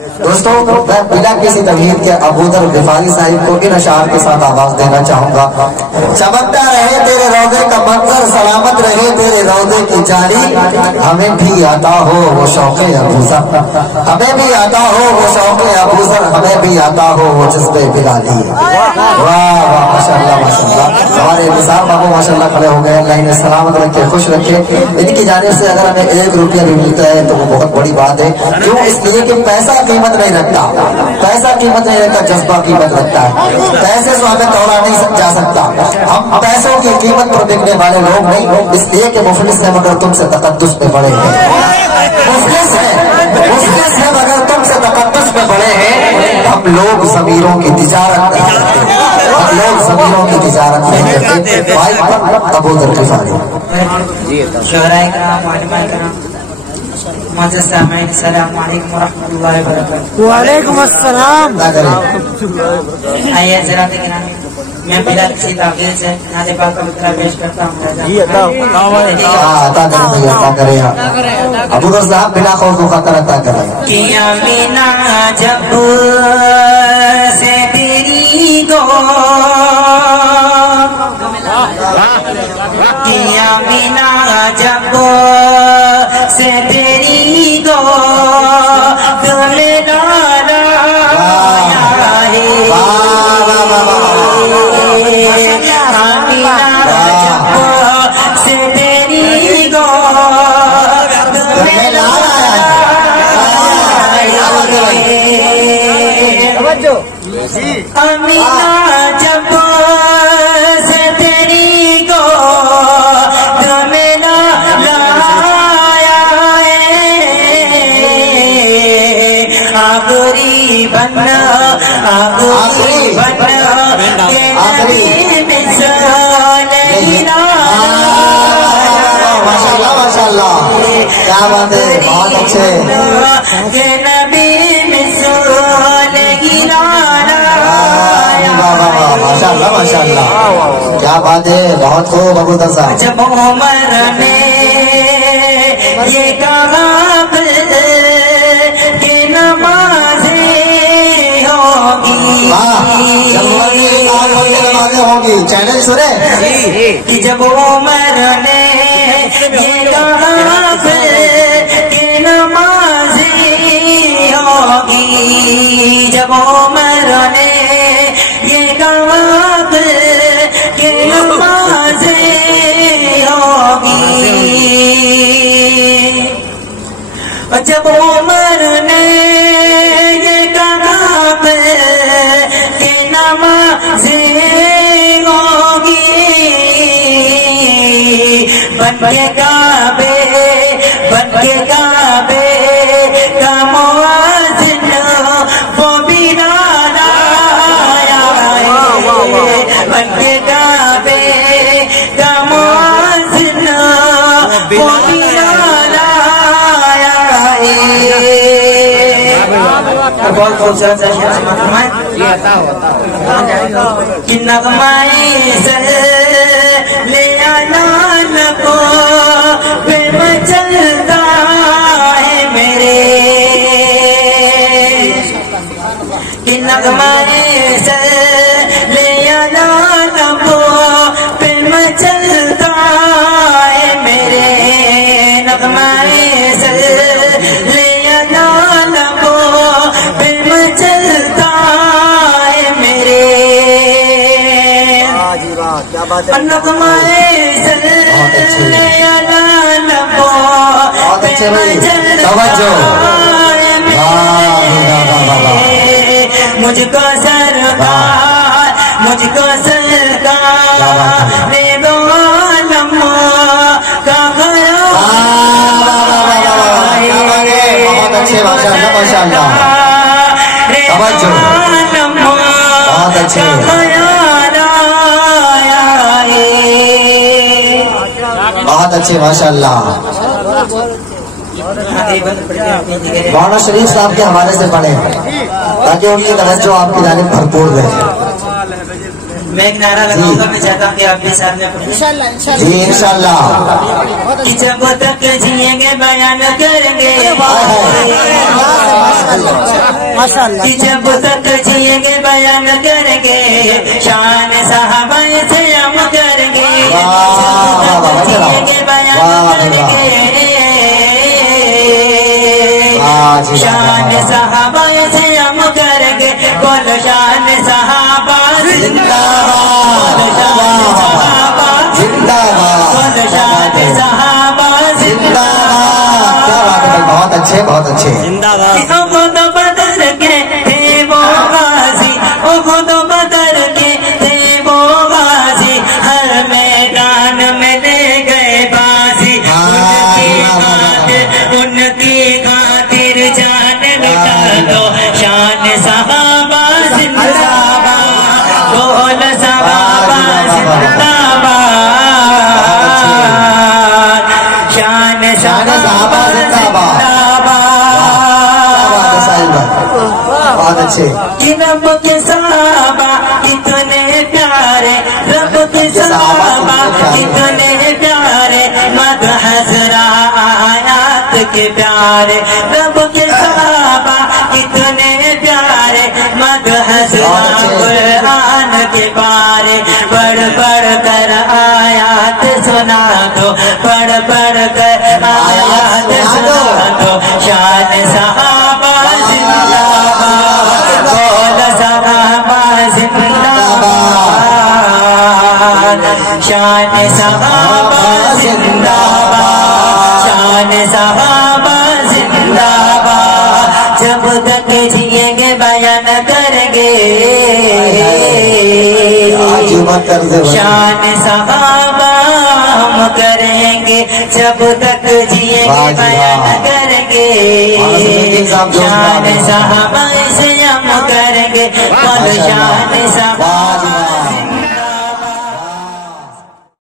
دوستوں میں بلا کسی تغیر کے ابوذر غفاری صاحب کو ان اشعار کے ساتھ آواز دینا چاہوں گا۔ چمکتا رہے تیرے روضے کا منظر، سلامت رہے تیرے روضے کی جاری، ہمیں بھی عطا ہو وہ شوق ابوذر، ہمیں بھی عطا ہو وہ شوق ابوذر، ہمیں بھی عطا ہو وہ جذبے بلالی۔ واہ واہ ماشاء اللہ ماشاء اللہ۔ ہمارے نثار بابو ماشاء اللہ کھڑے ہو گئے، اللہ انہیں سلامت رکھے، خوش رکھے۔ ان کی جانب سے اگر ہمیں 1 روپیہ بھی ملتا ہے تو وہ بہت بڑی بات ہے، کیوں؟ اس لیے کہ پیسہ قیمت نہیں رکھتا، پیسہ قیمت نہیں رکھتا، جذبہ قیمت رکھتا ہے۔ پیسے سے ہمیں توڑا نہیں جا سکتا، ہم پیسوں کی قیمت پر بکنے والے لوگ نہیں، اس لیے کہ مفلس ہے مگر تم سے تقدس میں بڑے ہیں، مفلس ہے مگر تم سے تقدس میں بڑے ہیں۔ ہم لوگ ضمیروں کی تجارت نہیں کرتے، ہم لوگ ضمیروں کی تجارت نہیں کرتے۔ بھائی پر ابوذر غفاری۔ شہرائے کرام، علماء کرام، معزز سامعین، السلام علیکم ورحمۃ اللہ وبرکاتہ۔ وعلیکم السلام۔ آئیے ذرا گرامی، میں بلا کسی تاخیر سے نعت پاک کا مطلب پیش کرتا ہوں۔ عطا کرے ابوذر صاحب، بلا خوف و خطر عطا کرے۔ کیا مینا جب سے تیری گو، کیا مینا جب سے تیری گو، تمہیں ڈالا ہے آمینہ جب سے تیری گو، تمہیں ڈالا آمینہ جب سے تیری گو، تمہیں آخری بنا ماشاء اللہ ماشاء اللہ، کیا بات ہے، بہت اچھے۔ ماشاء اللہ ماشاء اللہ، کیا بات ہے، بہت خوب ابوذر صاحب۔ جب عمر نے یہ کہا کہ نمازیں ہوگی، چینل سنے کہ جب عمر نے یہ کہا کہ نمازیں ہوگی، جب عمر نے یہ کہا کہ نمازیں ہوگی، جب عمر نے یہ کہا کہ نمازیں ہوگی، بن کے کعبے کا مؤذن وہ بھی لایا ہے، بن کے کعبے کا مؤذن وہ بھی لایا ہے۔ بہت خوبصورت کہ نغمائی سے لے آنا کو پہ مچلتا ہے میرے، کہ نغمائی سے لے آنا کو پہ مچلتا ہے میرے، نغمائی سے لے آنا کو پہ مچلتا ہے میرے، نغمائی سے لے آنا کو پہ مچلتا ہے میرے، مجھ کو سرکار نے دو عالم کا خیال، بہت اچھے، ماشاء اللہ ماشاء اللہ، توجہ، بہت اچھے، بہت اچھے ماشاء اللہ۔ مولانا شریف صاحب کے حوالے سے پڑھیں تاکہ ان کی توجہ آپ کی جانب بھرپور رہے۔ میں ایک نعرہ لگاؤں گا، میں چاہتا ہوں کہ آپ بھی ساتھ میں پڑھیں جی انشاءاللہ کہ جب تک جیئیں گے بیان کریں گے، کہ جب تک جیئیں گے بیان کریں گے، شان صحابہ سے ہم کریں گے، جب تک جیئیں گے بیان کریں گے، شان صحابہ سے ہم کریں گے، بول شان صحابہ زندہ باد، شان صحابہ زندہ باد، بول شان صحابہ زندہ باد۔ کیا بات ہے، بہت اچھے بہت اچھے۔ خود بدر کے تھے وہ غازی، خود بدر کے تھے وہ غازی، ہر میدان میں لے گئے بازی، ان کی خاطر جان لٹا دو، شان صحابہ زندہ باد، بول صحابہ زندہ باد، شان صحابہ زندہ باد۔ بہت اچھے۔ رب کے صحابہ کتنے پیارے، رب کے صحابہ کتنے پیارے، مدح حضرا آیات کے پیارے، رب کے صحابہ کتنے پیارے، مدح حضرا قرآن کے پارے، پڑھ پڑھ کر آیات سنا دو، پڑھ پڑھ کر آیات سنا دو، شان صحابہ زندہ باد، بول صحابہ زندہ باد، شان صحابہ زندہ باد، شان صحابہ زندہ باد، جب تک جیئیں گے بیان کریں گے، شان صحابہ ہم کریں گے، جب تک جیئیں گے بیان کریں گے، شان صحابہ سے ہم کریں گے، شان صحابہ